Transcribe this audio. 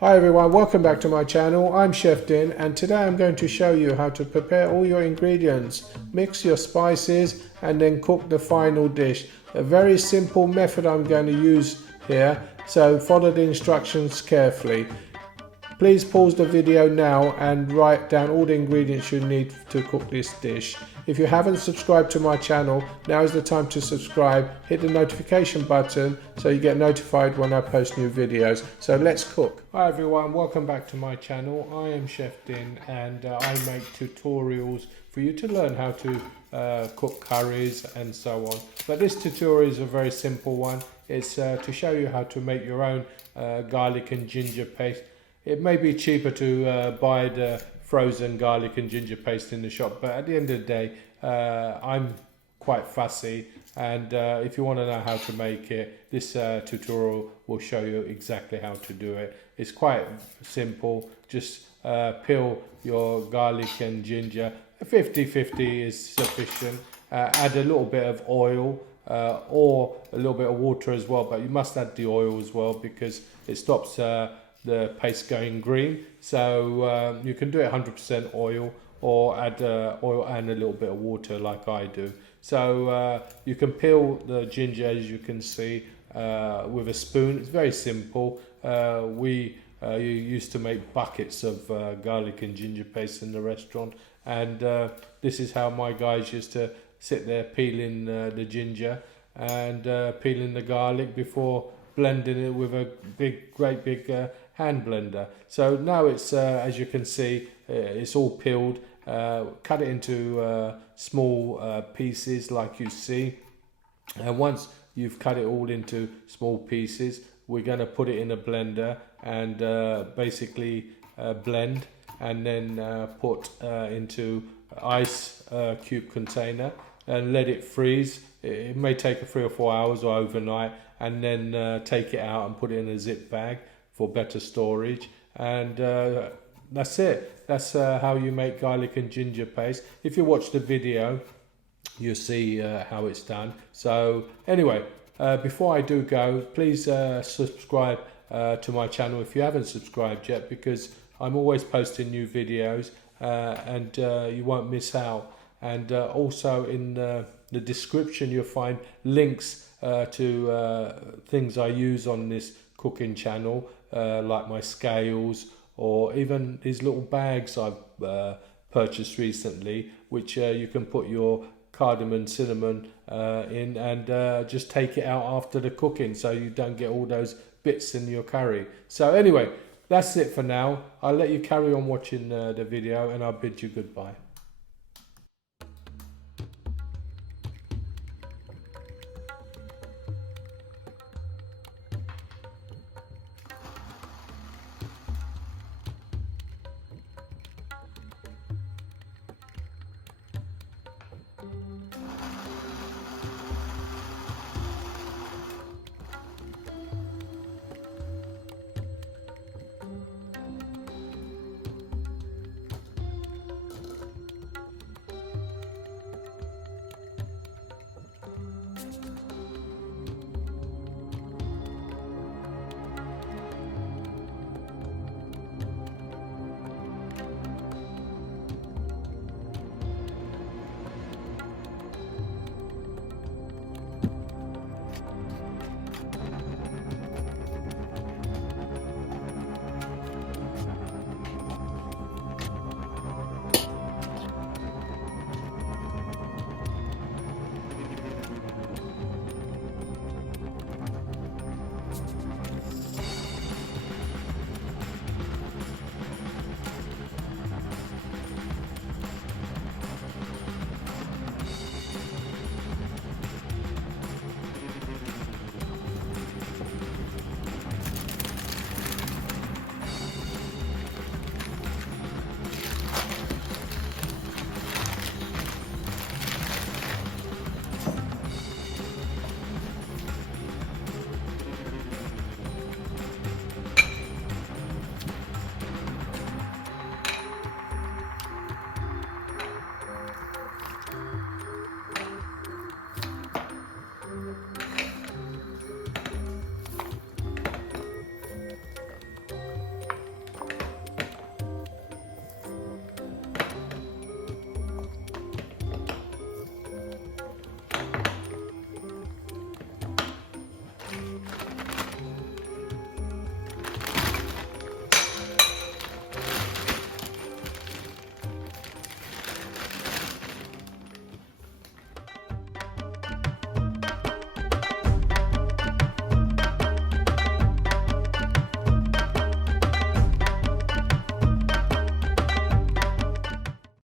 Hi everyone, welcome back to my channel. I'm Chef Din and today I'm going to show you how to prepare all your ingredients, mix your spices and then cook the final dish. A very simple method I'm going to use here, so follow the instructions carefully. Please pause the video now and write down all the ingredients you need to cook this dish. If you haven't subscribed to my channel, now is the time to subscribe. Hit the notification button so you get notified when I post new videos. So let's cook. Hi everyone, welcome back to my channel. I am Chef Din and I make tutorials for you to learn how to cook curries and so on. But this tutorial is a very simple one. It's to show you how to make your own garlic and ginger paste. It may be cheaper to buy the frozen garlic and ginger paste in the shop, but at the end of the day, I'm quite fussy, and if you want to know how to make it, this tutorial will show you exactly how to do it. It's quite simple. Just peel your garlic and ginger. 50-50 is sufficient. Add a little bit of oil or a little bit of water as well, but you must add the oil as well because it stops the paste going green. So you can do it 100% oil or add oil and a little bit of water like I do. So you can peel the ginger, as you can see, with a spoon. It's very simple. We used to make buckets of garlic and ginger paste in the restaurant, and this is how my guys used to sit there peeling the ginger and peeling the garlic before blending it with a great big hand blender. So now it's as you can see, it's all peeled. Cut it into small pieces like you see, and once you've cut it all into small pieces, we're going to put it in a blender and basically blend, and then put into ice cube container and let it freeze. It may take 3 or 4 hours or overnight, and then take it out and put it in a zip bag for better storage. And that's it. That's how you make garlic and ginger paste. If you watch the video, you'll see how it's done. So anyway, before I do go, please subscribe to my channel if you haven't subscribed yet, because I'm always posting new videos and you won't miss out. And also in the description you'll find links to things I use on this cooking channel, like my scales, or even these little bags I've purchased recently, which you can put your cardamom, cinnamon in, and just take it out after the cooking so you don't get all those bits in your curry. So anyway, that's it for now. I'll let you carry on watching the video, and I'll bid you goodbye.